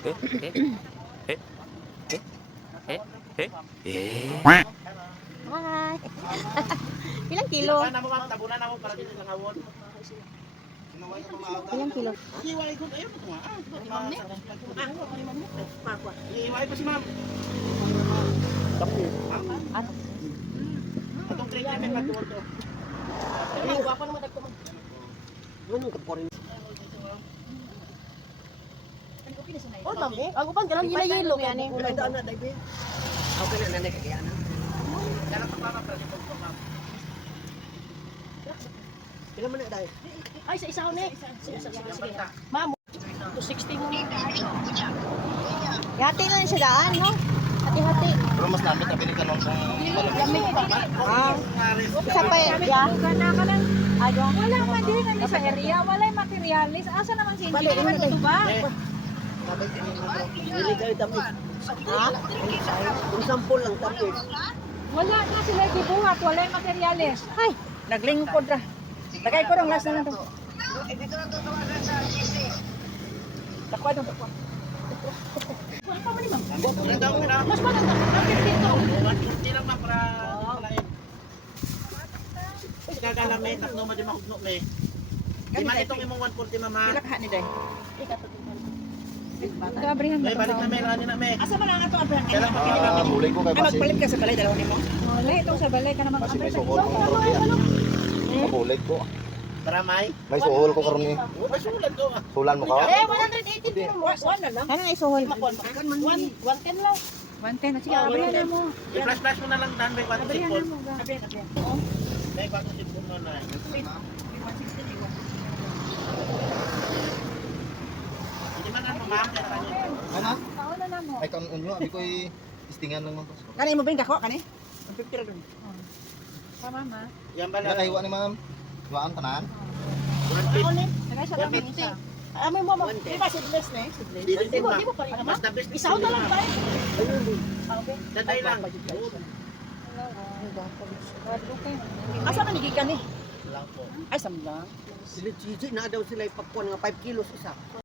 Eh, eh, eh, eh, eh, eh. Hi. Ilang kilo? Tabunan na mo para dito sa ngawon. Ilang kilo? Iiway ko ayun ko. Iiway pa si ma'am. At Atong trade namin patuon to. Ay, guwapo naman dagko man. Ano ka po rin? Oh, mami. Ang upan ganang hinayilo kaya ni. Ay, daan na, David. Okay na, nanay kagaya na. Kaya pa mama para dito po, ma'am. Kailan mo na, Day? Ay, sa isaw ni. Sige. Ma'am, 260 mo. hati na siya daan, no? Hati-hati. Pero mas lamit na pinikanon kung Lamig pa. Ah. Isa pa ya. Ado. Wala man din kami sa area, wala yung materialis. Asa naman si Balik, Engineer balik. ito ba? Hindi kayo tapos. Ha? Kung sampol lang tapos. Wala na sila gibuhat, wala yung materialis. Ay, naglingkod ra. Tagay ko rong last na lang to. Takwa dong, takwa. Mas maganda. Hindi lang ma'am para malain. Kagala may tatlo mo di mahugno may. Di man itong imong 140 mama. Pila ka ni day? Gabrihan May ba balik ito? na may rani na may. Asa man ang ato abrahan? Kaya lang pakikinig. mulay ko kay Ay, Basi. magpalit ka sa balay dalawa nimo. Wala itong sa balay ka naman. Kasi may suhol ko karon niya. Mulay ko. Para may. May suhol ko karon ni. May sulat ko. Sulan mo ka? Eh, 180 pero mo. Wala lang. Ano ay suhol? 110 lang. 110 na. Sige, gabrihan na mo. I-flash mo na lang dan may 1 Gabrihan sipon. na mo. ga. May 1 sipon mo na. Hindi man ang mama kaya kanyo. Ana? Pauna na mo. Ay kan unyo abi koy istingan lang man to. Kani mo bing dako kani? 50 ra dun. Tama ma. Yan ba lang? Nakahiwa ni ma'am. Hiwaan tanan. 150. Tagay sa lang isa. Amoy mo, di ba seedless na eh? Seedless. Di ba? Di mo pa rin naman. Mas the best. Isaw na lang tayo. Daday lang. Wadlo kayo. Asa man gikan ni? Lang po. Ay samlang. Sila Gigi na daw sila ipakuan nga 5 kilos isa.